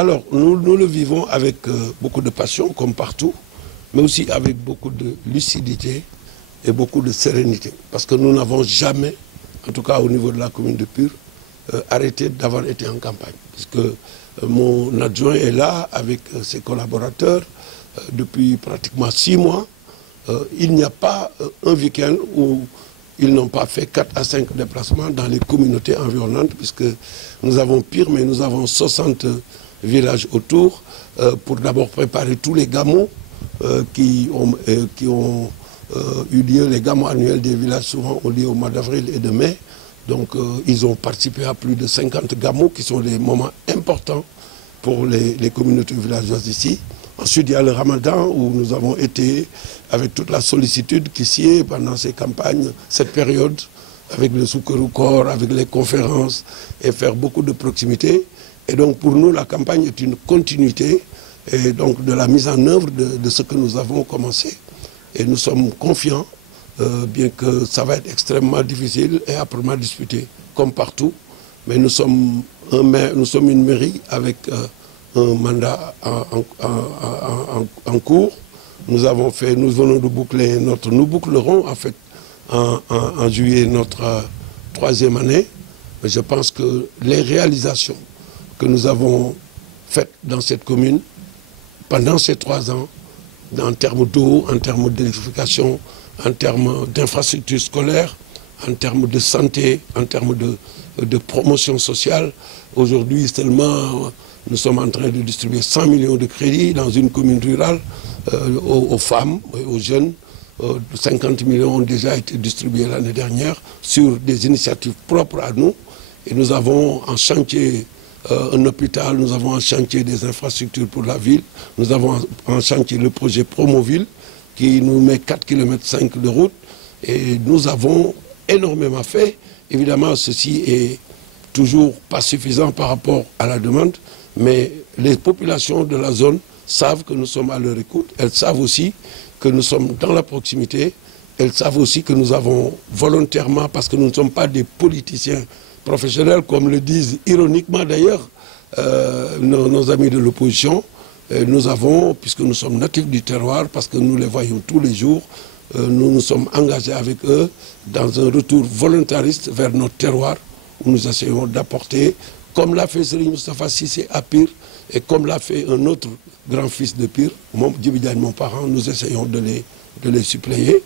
Alors, nous le vivons avec beaucoup de passion, comme partout, mais aussi avec beaucoup de lucidité et beaucoup de sérénité. Parce que nous n'avons jamais, en tout cas au niveau de la commune de Pire, arrêté d'avoir été en campagne. Puisque mon adjoint est là avec ses collaborateurs depuis pratiquement 6 mois. Il n'y a pas un week-end où ils n'ont pas fait 4 à 5 déplacements dans les communautés environnantes, puisque nous avons Pire, mais nous avons 60 villages autour, pour d'abord préparer tous les gamous qui ont eu lieu. Les gamous annuels des villages souvent ont lieu au mois d'avril et de mai. Donc ils ont participé à plus de 50 gamous qui sont des moments importants pour les communautés villageoises ici. Ensuite, il y a le Ramadan où nous avons été avec toute la sollicitude qui s'y est pendant ces campagnes, cette période, avec le Soukerou Kor, avec les conférences et faire beaucoup de proximité. Et donc pour nous, la campagne est une continuité et donc de la mise en œuvre de ce que nous avons commencé. Et nous sommes confiants, bien que ça va être extrêmement difficile et âprement disputé, comme partout. Mais nous sommes une mairie avec un mandat en cours. Nous venons de boucler nous bouclerons en fait en juillet notre 3e année. Mais je pense que les réalisations que nous avons faites dans cette commune pendant ces 3 ans, en termes d'eau, en termes d'électrification, en termes d'infrastructures scolaires, en termes de santé, en termes de promotion sociale. Aujourd'hui seulement, nous sommes en train de distribuer 100 millions de crédits dans une commune rurale aux femmes et aux jeunes. 50 millions ont déjà été distribués l'année dernière sur des initiatives propres à nous. Et nous avons en chantier un hôpital, nous avons en chantier des infrastructures pour la ville, nous avons en chantier le projet Promoville qui nous met 4,5 km de route. Et nous avons énormément fait. Évidemment, ceci est toujours pas suffisant par rapport à la demande, mais les populations de la zone savent que nous sommes à leur écoute. Elles savent aussi que nous sommes dans la proximité. Elles savent aussi que nous avons volontairement, parce que nous ne sommes pas des politiciens professionnels, comme le disent ironiquement d'ailleurs nos amis de l'opposition. Nous avons, puisque nous sommes natifs du terroir, parce que nous les voyons tous les jours, nous nous sommes engagés avec eux dans un retour volontariste vers notre terroir, où nous essayons d'apporter, comme l'a fait Serigne Moustapha Cissé à Pire, et comme l'a fait un autre grand-fils de Pire, Djibi Diagne, mon parent, nous essayons de les suppléer.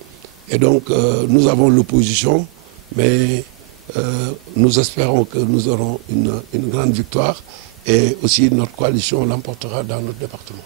Et donc, nous avons l'opposition, mais nous espérons que nous aurons une grande victoire et aussi notre coalition l'emportera dans notre département.